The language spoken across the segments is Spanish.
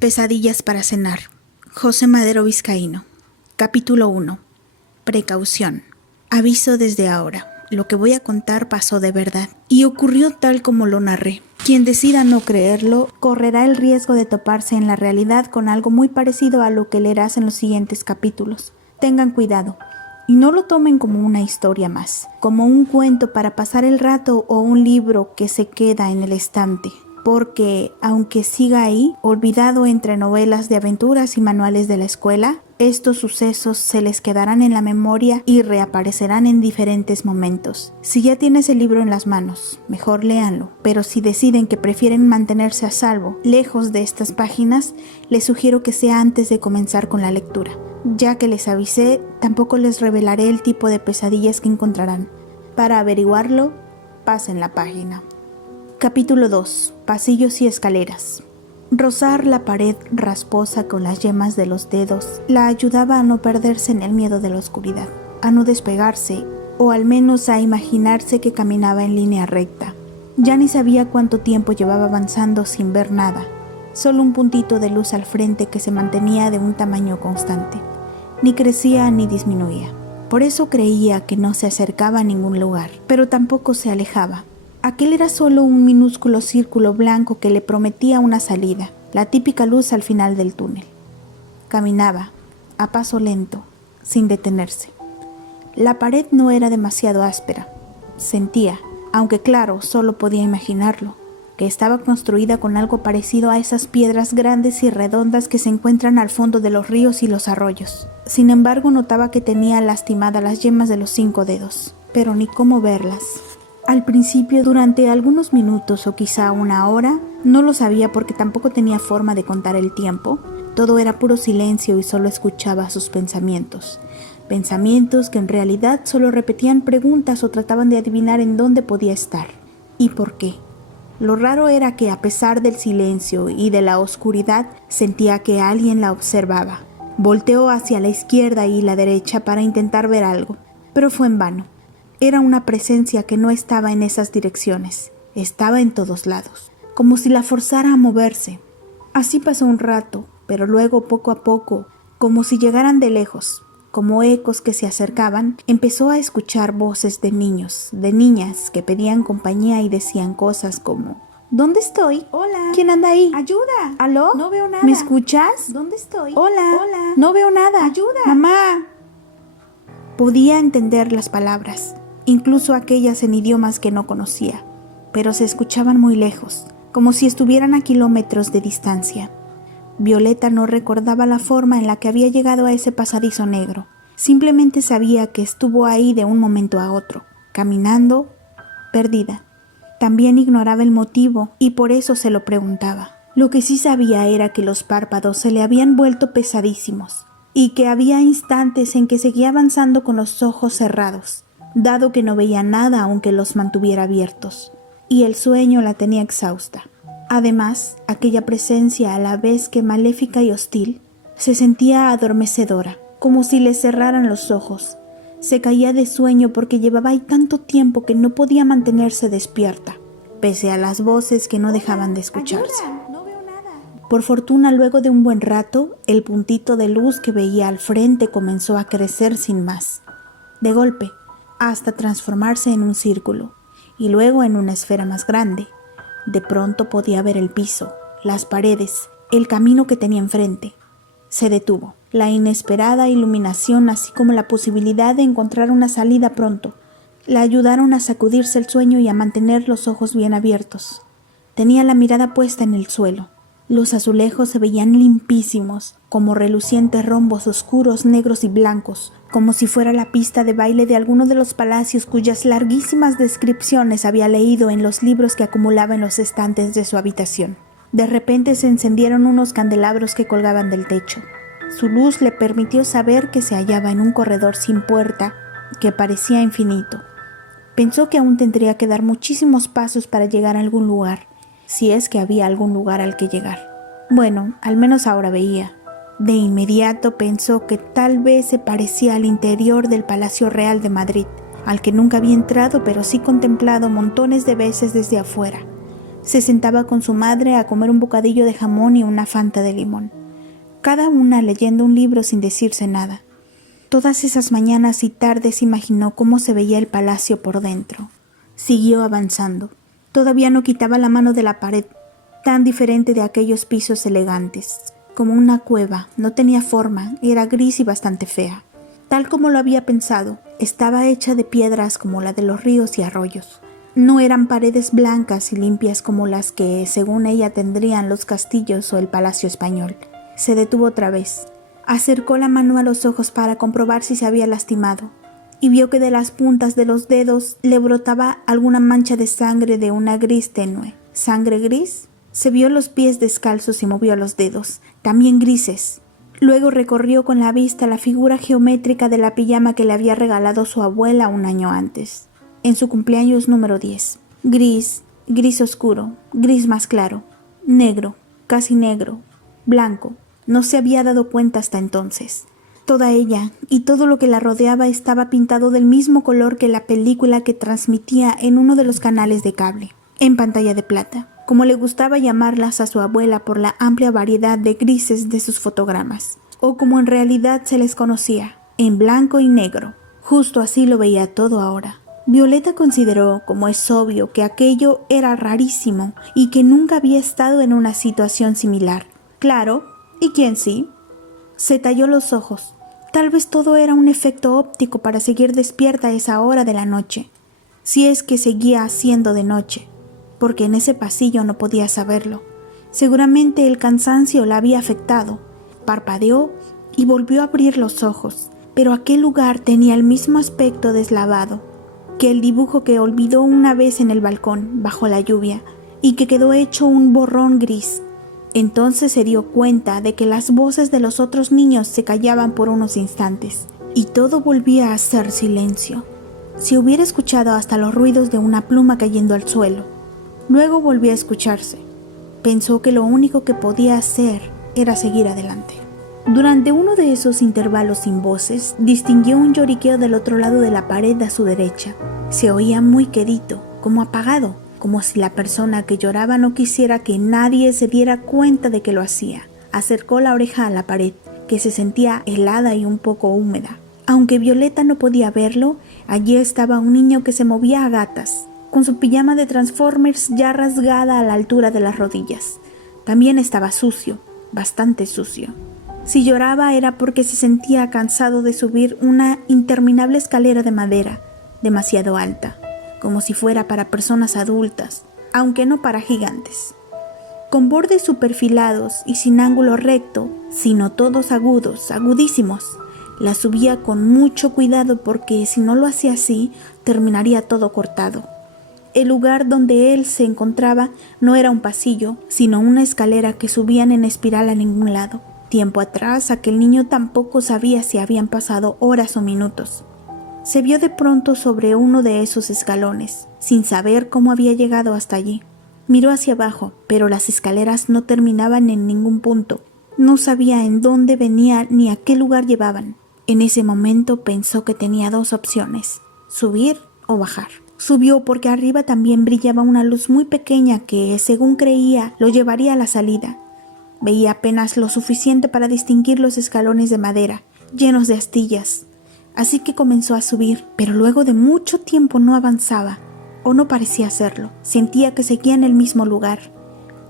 Pesadillas para cenar. José Madero Vizcaíno. Capítulo 1. Precaución. Aviso desde ahora. Lo que voy a contar pasó de verdad y ocurrió tal como lo narré. Quien decida no creerlo correrá el riesgo de toparse en la realidad con algo muy parecido a lo que leerás en los siguientes capítulos. Tengan cuidado y no lo tomen como una historia más, como un cuento para pasar el rato o un libro que se queda en el estante. Porque, aunque siga ahí, olvidado entre novelas de aventuras y manuales de la escuela, estos sucesos se les quedarán en la memoria y reaparecerán en diferentes momentos. Si ya tienes el libro en las manos, mejor léanlo, pero si deciden que prefieren mantenerse a salvo, lejos de estas páginas, les sugiero que sea antes de comenzar con la lectura. Ya que les avisé, tampoco les revelaré el tipo de pesadillas que encontrarán. Para averiguarlo, pasen la página. Capítulo 2. Pasillos y escaleras. Rozar la pared rasposa con las yemas de los dedos la ayudaba a no perderse en el miedo de la oscuridad, a no despegarse, o al menos a imaginarse que caminaba en línea recta. Ya ni sabía cuánto tiempo llevaba avanzando sin ver nada, solo un puntito de luz al frente que se mantenía de un tamaño constante. Ni crecía ni disminuía. Por eso creía que no se acercaba a ningún lugar, pero tampoco se alejaba. Aquel era solo un minúsculo círculo blanco que le prometía una salida, la típica luz al final del túnel. Caminaba, a paso lento, sin detenerse. La pared no era demasiado áspera. Sentía, aunque claro, solo podía imaginarlo, que estaba construida con algo parecido a esas piedras grandes y redondas que se encuentran al fondo de los ríos y los arroyos. Sin embargo, notaba que tenía lastimadas las yemas de los 5 dedos, pero ni cómo verlas. Al principio, durante algunos minutos o quizá una hora, no lo sabía porque tampoco tenía forma de contar el tiempo. Todo era puro silencio y solo escuchaba sus pensamientos. Pensamientos que en realidad solo repetían preguntas o trataban de adivinar en dónde podía estar y por qué. Lo raro era que a pesar del silencio y de la oscuridad, sentía que alguien la observaba. Volteó hacia la izquierda y la derecha para intentar ver algo, pero fue en vano. Era una presencia que no estaba en esas direcciones, estaba en todos lados, como si la forzara a moverse. Así pasó un rato, pero luego poco a poco, como si llegaran de lejos, como ecos que se acercaban, empezó a escuchar voces de niños, de niñas que pedían compañía y decían cosas como: ¿dónde estoy? Hola. ¿Quién anda ahí? ¡Ayuda! ¿Aló? No veo nada. ¿Me escuchas? ¿Dónde estoy? Hola. Hola. No veo nada. ¡Ayuda! ¡Mamá! Podía entender las palabras, incluso aquellas en idiomas que no conocía, pero se escuchaban muy lejos, como si estuvieran a kilómetros de distancia. Violeta no recordaba la forma en la que había llegado a ese pasadizo negro. Simplemente sabía que estuvo ahí de un momento a otro, caminando, perdida. También ignoraba el motivo y por eso se lo preguntaba. Lo que sí sabía era que los párpados se le habían vuelto pesadísimos y que había instantes en que seguía avanzando con los ojos cerrados, dado que no veía nada aunque los mantuviera abiertos, y el sueño la tenía exhausta. Además, aquella presencia, a la vez que maléfica y hostil, se sentía adormecedora, como si le cerraran los ojos. Se caía de sueño porque llevaba ahí tanto tiempo que no podía mantenerse despierta, pese a las voces que no dejaban de escucharse. ¡Ayuda! No veo nada. Por fortuna, luego de un buen rato, el puntito de luz que veía al frente comenzó a crecer sin más. De golpe, hasta transformarse en un círculo, y luego en una esfera más grande. De pronto podía ver el piso, las paredes, el camino que tenía enfrente. Se detuvo. La inesperada iluminación, así como la posibilidad de encontrar una salida pronto, la ayudaron a sacudirse el sueño y a mantener los ojos bien abiertos. Tenía la mirada puesta en el suelo. Los azulejos se veían limpísimos, como relucientes rombos oscuros, negros y blancos, como si fuera la pista de baile de alguno de los palacios cuyas larguísimas descripciones había leído en los libros que acumulaba en los estantes de su habitación. De repente se encendieron unos candelabros que colgaban del techo. Su luz le permitió saber que se hallaba en un corredor sin puerta que parecía infinito. Pensó que aún tendría que dar muchísimos pasos para llegar a algún lugar, si es que había algún lugar al que llegar. Bueno, al menos ahora veía. De inmediato pensó que tal vez se parecía al interior del Palacio Real de Madrid, al que nunca había entrado pero sí contemplado montones de veces desde afuera. Se sentaba con su madre a comer un bocadillo de jamón y una fanta de limón, cada una leyendo un libro sin decirse nada. Todas esas mañanas y tardes imaginó cómo se veía el palacio por dentro. Siguió avanzando. Todavía no quitaba la mano de la pared, tan diferente de aquellos pisos elegantes. Como una cueva, no tenía forma, era gris y bastante fea. Tal como lo había pensado, estaba hecha de piedras como la de los ríos y arroyos. No eran paredes blancas y limpias como las que, según ella, tendrían los castillos o el palacio español. Se detuvo otra vez. Acercó la mano a los ojos para comprobar si se había lastimado, y vio que de las puntas de los dedos le brotaba alguna mancha de sangre de una gris tenue. ¿Sangre gris? Se vio los pies descalzos y movió los dedos, también grises. Luego recorrió con la vista la figura geométrica de la pijama que le había regalado su abuela un año antes, en su cumpleaños número 10. Gris, gris oscuro, gris más claro, negro, casi negro, blanco. No se había dado cuenta hasta entonces. Toda ella y todo lo que la rodeaba estaba pintado del mismo color que la película que transmitía en uno de los canales de cable, en pantalla de plata, como le gustaba llamarlas a su abuela por la amplia variedad de grises de sus fotogramas, o como en realidad se les conocía, en blanco y negro. Justo así lo veía todo ahora. Violeta consideró, como es obvio, que aquello era rarísimo y que nunca había estado en una situación similar. Claro, ¿y quién sí? Se talló los ojos. Tal vez todo era un efecto óptico para seguir despierta a esa hora de la noche, si es que seguía siendo de noche, porque en ese pasillo no podía saberlo. Seguramente el cansancio la había afectado. Parpadeó y volvió a abrir los ojos, pero aquel lugar tenía el mismo aspecto deslavado que el dibujo que olvidó una vez en el balcón bajo la lluvia y que quedó hecho un borrón gris. Entonces se dio cuenta de que las voces de los otros niños se callaban por unos instantes y todo volvía a ser silencio. Si hubiera escuchado hasta los ruidos de una pluma cayendo al suelo. Luego volvió a escucharse. Pensó que lo único que podía hacer era seguir adelante. Durante uno de esos intervalos sin voces, distinguió un lloriqueo del otro lado de la pared a su derecha. Se oía muy quedito, como apagado, como si la persona que lloraba no quisiera que nadie se diera cuenta de que lo hacía. Acercó la oreja a la pared, que se sentía helada y un poco húmeda. Aunque Violeta no podía verlo, allí estaba un niño que se movía a gatas, con su pijama de Transformers ya rasgada a la altura de las rodillas. También estaba sucio, bastante sucio. Si lloraba era porque se sentía cansado de subir una interminable escalera de madera, demasiado alta, como si fuera para personas adultas, aunque no para gigantes. Con bordes superfilados y sin ángulo recto, sino todos agudos, agudísimos, la subía con mucho cuidado porque si no lo hacía así, terminaría todo cortado. El lugar donde él se encontraba no era un pasillo, sino una escalera que subían en espiral a ningún lado. Tiempo atrás, aquel niño tampoco sabía si habían pasado horas o minutos. Se vio de pronto sobre uno de esos escalones, sin saber cómo había llegado hasta allí. Miró hacia abajo, pero las escaleras no terminaban en ningún punto. No sabía en dónde venía ni a qué lugar llevaban. En ese momento pensó que tenía dos opciones, subir o bajar. Subió porque arriba también brillaba una luz muy pequeña que, según creía, lo llevaría a la salida. Veía apenas lo suficiente para distinguir los escalones de madera, llenos de astillas. Así que comenzó a subir, pero luego de mucho tiempo no avanzaba, o no parecía hacerlo. Sentía que seguía en el mismo lugar.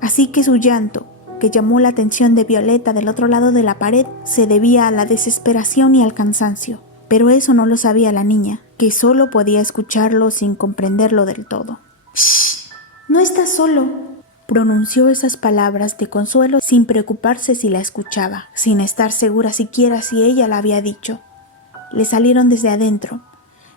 Así que su llanto, que llamó la atención de Violeta del otro lado de la pared, se debía a la desesperación y al cansancio. Pero eso no lo sabía la niña, que solo podía escucharlo sin comprenderlo del todo. «¡Shh! No estás solo», pronunció esas palabras de consuelo sin preocuparse si la escuchaba, sin estar segura siquiera si ella la había dicho. Le salieron desde adentro.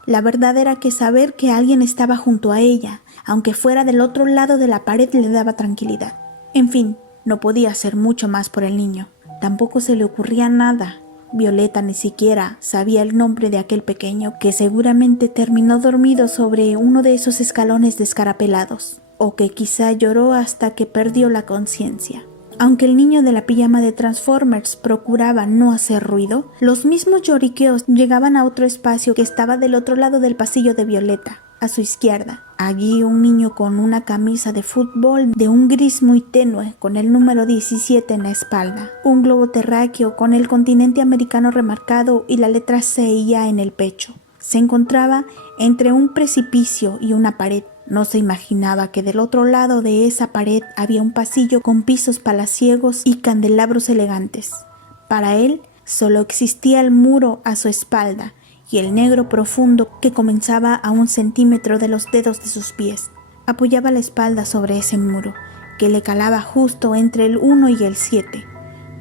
La verdad era que saber que alguien estaba junto a ella, aunque fuera del otro lado de la pared, le daba tranquilidad. En fin, no podía hacer mucho más por el niño. Tampoco se le ocurría nada. Violeta ni siquiera sabía el nombre de aquel pequeño que seguramente terminó dormido sobre uno de esos escalones descarapelados, o que quizá lloró hasta que perdió la conciencia. Aunque el niño de la pijama de Transformers procuraba no hacer ruido, los mismos lloriqueos llegaban a otro espacio que estaba del otro lado del pasillo de Violeta. A su izquierda, allí un niño con una camisa de fútbol de un gris muy tenue con el número 17 en la espalda, un globo terráqueo con el continente americano remarcado y la letra CIA en el pecho. Se encontraba entre un precipicio y una pared. No se imaginaba que del otro lado de esa pared había un pasillo con pisos palaciegos y candelabros elegantes. Para él solo existía el muro a su espalda y el negro profundo que comenzaba a 1 centímetro de los dedos de sus pies. Apoyaba la espalda sobre ese muro, que le calaba justo entre el 1 y el 7,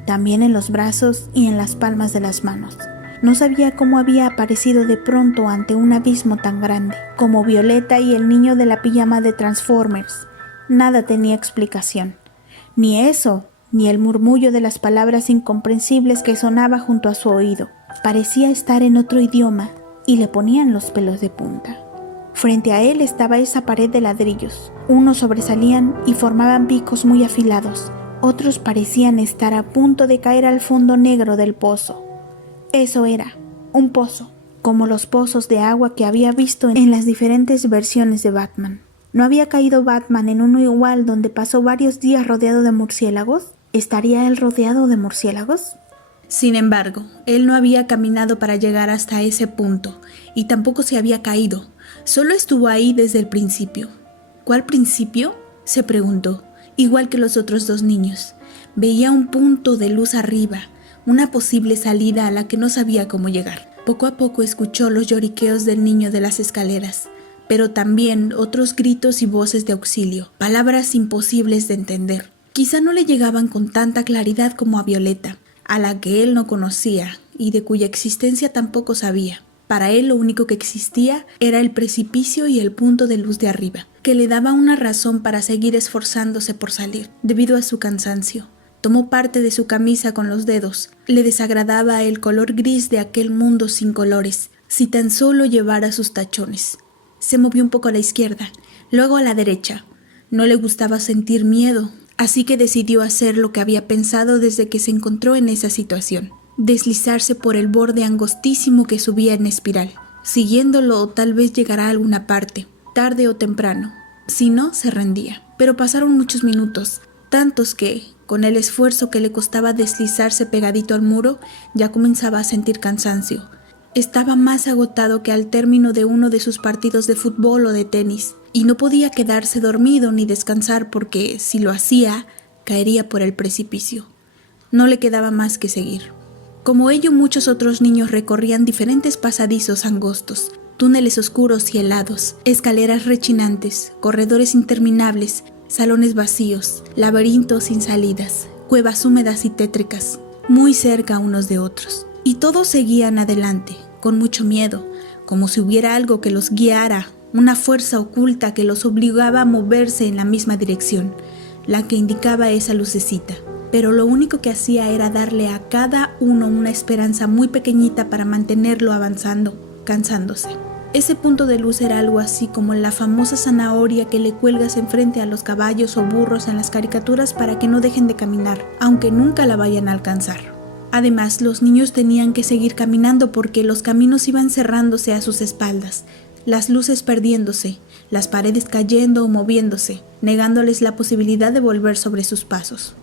también en los brazos y en las palmas de las manos. No sabía cómo había aparecido de pronto ante un abismo tan grande, como Violeta y el niño de la pijama de Transformers. Nada tenía explicación. Ni eso, ni el murmullo de las palabras incomprensibles que sonaba junto a su oído. Parecía estar en otro idioma y le ponían los pelos de punta. Frente a él estaba esa pared de ladrillos. Unos sobresalían y formaban picos muy afilados. Otros parecían estar a punto de caer al fondo negro del pozo. Eso era, un pozo, como los pozos de agua que había visto en las diferentes versiones de Batman. ¿No había caído Batman en uno igual donde pasó varios días rodeado de murciélagos? ¿Estaría él rodeado de murciélagos? Sin embargo, él no había caminado para llegar hasta ese punto y tampoco se había caído. Solo estuvo ahí desde el principio. ¿Cuál principio?, se preguntó, igual que los otros 2 niños. Veía un punto de luz arriba, una posible salida a la que no sabía cómo llegar. Poco a poco escuchó los lloriqueos del niño de las escaleras, pero también otros gritos y voces de auxilio, palabras imposibles de entender. Quizá no le llegaban con tanta claridad como a Violeta, a la que él no conocía y de cuya existencia tampoco sabía. Para él lo único que existía era el precipicio y el punto de luz de arriba, que le daba una razón para seguir esforzándose por salir, debido a su cansancio. Tomó parte de su camisa con los dedos. Le desagradaba el color gris de aquel mundo sin colores, si tan solo llevara sus tachones. Se movió un poco a la izquierda, luego a la derecha. No le gustaba sentir miedo, así que decidió hacer lo que había pensado desde que se encontró en esa situación: deslizarse por el borde angostísimo que subía en espiral. Siguiéndolo, tal vez llegará a alguna parte, tarde o temprano. Si no, se rendía. Pero pasaron muchos minutos, tantos que, con el esfuerzo que le costaba deslizarse pegadito al muro, ya comenzaba a sentir cansancio. Estaba más agotado que al término de uno de sus partidos de fútbol o de tenis, y no podía quedarse dormido ni descansar porque, si lo hacía, caería por el precipicio. No le quedaba más que seguir. Como ello, muchos otros niños recorrían diferentes pasadizos angostos, túneles oscuros y helados, escaleras rechinantes, corredores interminables, salones vacíos, laberintos sin salidas, cuevas húmedas y tétricas, muy cerca unos de otros. Y todos seguían adelante, con mucho miedo, como si hubiera algo que los guiara, una fuerza oculta que los obligaba a moverse en la misma dirección, la que indicaba esa lucecita. Pero lo único que hacía era darle a cada uno una esperanza muy pequeñita para mantenerlo avanzando, cansándose. Ese punto de luz era algo así como la famosa zanahoria que le cuelgas enfrente a los caballos o burros en las caricaturas para que no dejen de caminar, aunque nunca la vayan a alcanzar. Además, los niños tenían que seguir caminando porque los caminos iban cerrándose a sus espaldas, las luces perdiéndose, las paredes cayendo o moviéndose, negándoles la posibilidad de volver sobre sus pasos.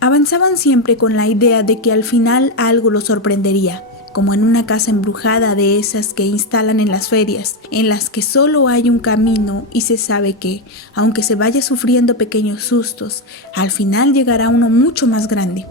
Avanzaban siempre con la idea de que al final algo los sorprendería, como en una casa embrujada de esas que instalan en las ferias, en las que solo hay un camino y se sabe que, aunque se vaya sufriendo pequeños sustos, al final llegará uno mucho más grande.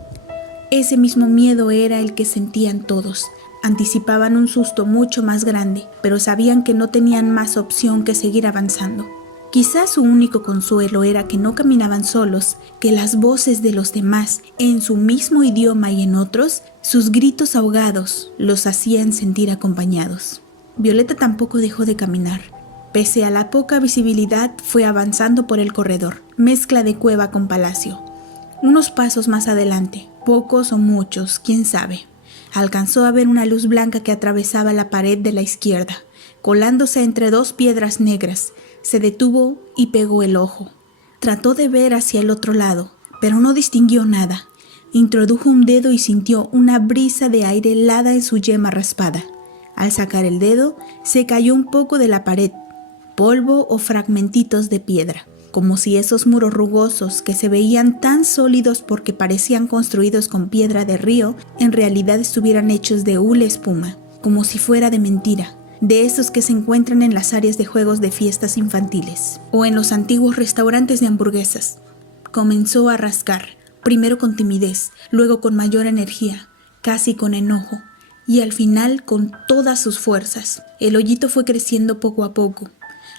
Ese mismo miedo era el que sentían todos. Anticipaban un susto mucho más grande, pero sabían que no tenían más opción que seguir avanzando. Quizás su único consuelo era que no caminaban solos, que las voces de los demás, en su mismo idioma y en otros, sus gritos ahogados, los hacían sentir acompañados. Violeta tampoco dejó de caminar. Pese a la poca visibilidad, fue avanzando por el corredor, mezcla de cueva con palacio. Unos pasos más adelante, pocos o muchos, quién sabe, alcanzó a ver una luz blanca que atravesaba la pared de la izquierda, colándose entre 2 piedras negras. Se detuvo y pegó el ojo. Trató de ver hacia el otro lado, pero no distinguió nada. Introdujo un dedo y sintió una brisa de aire helada en su yema raspada. Al sacar el dedo, se cayó un poco de la pared. polvo o fragmentitos de piedra, como si esos muros rugosos que se veían tan sólidos porque parecían construidos con piedra de río, en realidad estuvieran hechos de hule espuma, como si fuera de mentira, de esos que se encuentran en las áreas de juegos de fiestas infantiles o en los antiguos restaurantes de hamburguesas. Comenzó a rascar, primero con timidez, luego con mayor energía, casi con enojo, y al final con todas sus fuerzas. El hoyito fue creciendo poco a poco.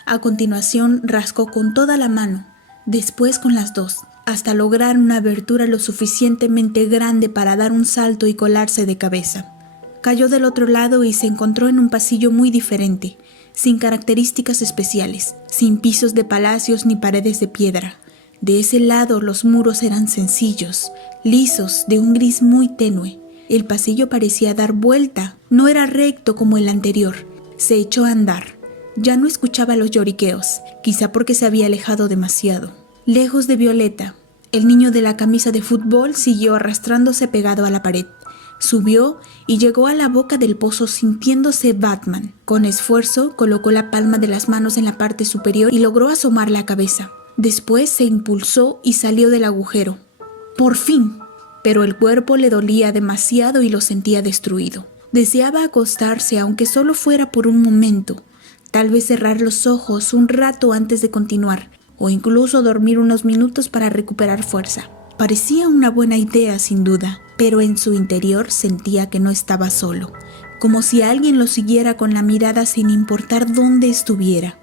A continuación rascó con toda la mano, después con las dos, hasta lograr una abertura lo suficientemente grande para dar un salto y colarse de cabeza. Cayó del otro lado y se encontró en un pasillo muy diferente, sin características especiales, sin pisos de palacios ni paredes de piedra. De ese lado los muros eran sencillos, lisos, de un gris muy tenue. El pasillo parecía dar vuelta, no era recto como el anterior. Se echó a andar. Ya no escuchaba los lloriqueos, quizá porque se había alejado demasiado. Lejos de Violeta, el niño de la camisa de fútbol siguió arrastrándose pegado a la pared. Subió y llegó a la boca del pozo sintiéndose Batman. Con esfuerzo colocó la palma de las manos en la parte superior y logró asomar la cabeza. Después se impulsó y salió del agujero. ¡Por fin! Pero el cuerpo le dolía demasiado y lo sentía destruido. Deseaba acostarse, aunque solo fuera por un momento. Tal vez cerrar los ojos un rato antes de continuar, o incluso dormir unos minutos para recuperar fuerza. Parecía una buena idea, sin duda, pero en su interior sentía que no estaba solo, como si alguien lo siguiera con la mirada sin importar dónde estuviera.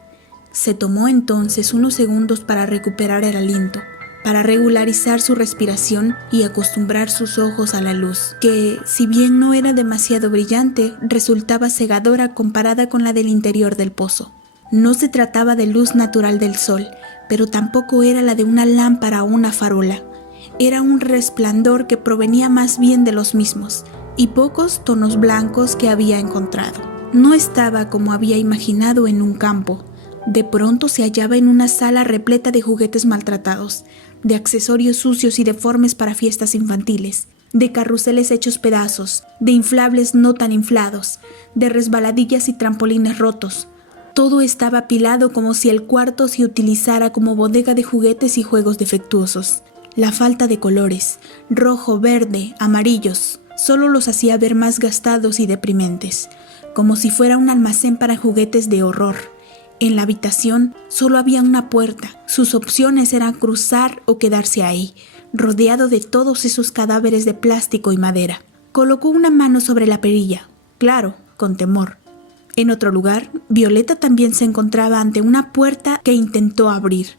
Se tomó entonces unos segundos para recuperar el aliento, para regularizar su respiración y acostumbrar sus ojos a la luz, que, si bien no era demasiado brillante, resultaba cegadora comparada con la del interior del pozo. No se trataba de luz natural del sol, pero tampoco era la de una lámpara o una farola. Era un resplandor que provenía más bien de los mismos y pocos tonos blancos que había encontrado. No estaba, como había imaginado, en un campo. De pronto se hallaba en una sala repleta de juguetes maltratados, de accesorios sucios y deformes para fiestas infantiles, de carruseles hechos pedazos, de inflables no tan inflados, de resbaladillas y trampolines rotos. Todo estaba apilado como si el cuarto se utilizara como bodega de juguetes y juegos defectuosos. La falta de colores, rojo, verde, amarillos, solo los hacía ver más gastados y deprimentes, como si fuera un almacén para juguetes de horror. En la habitación solo había una puerta. Sus opciones eran cruzar o quedarse ahí, rodeado de todos esos cadáveres de plástico y madera. Colocó una mano sobre la perilla, claro, con temor. En otro lugar, Violeta también se encontraba ante una puerta que intentó abrir.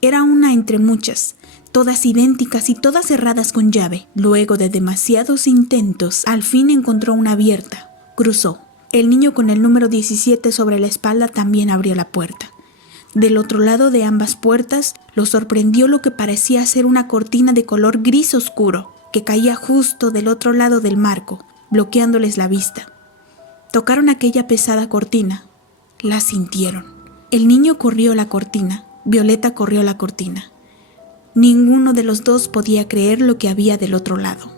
Era una entre muchas, todas idénticas y todas cerradas con llave. Luego de demasiados intentos, al fin encontró una abierta. Cruzó. El niño con el número 17 sobre la espalda también abrió la puerta. Del otro lado de ambas puertas, lo sorprendió lo que parecía ser una cortina de color gris oscuro, que caía justo del otro lado del marco, bloqueándoles la vista. Tocaron aquella pesada cortina. La sintieron. El niño corrió la cortina. Violeta corrió la cortina. Ninguno de los dos podía creer lo que había del otro lado.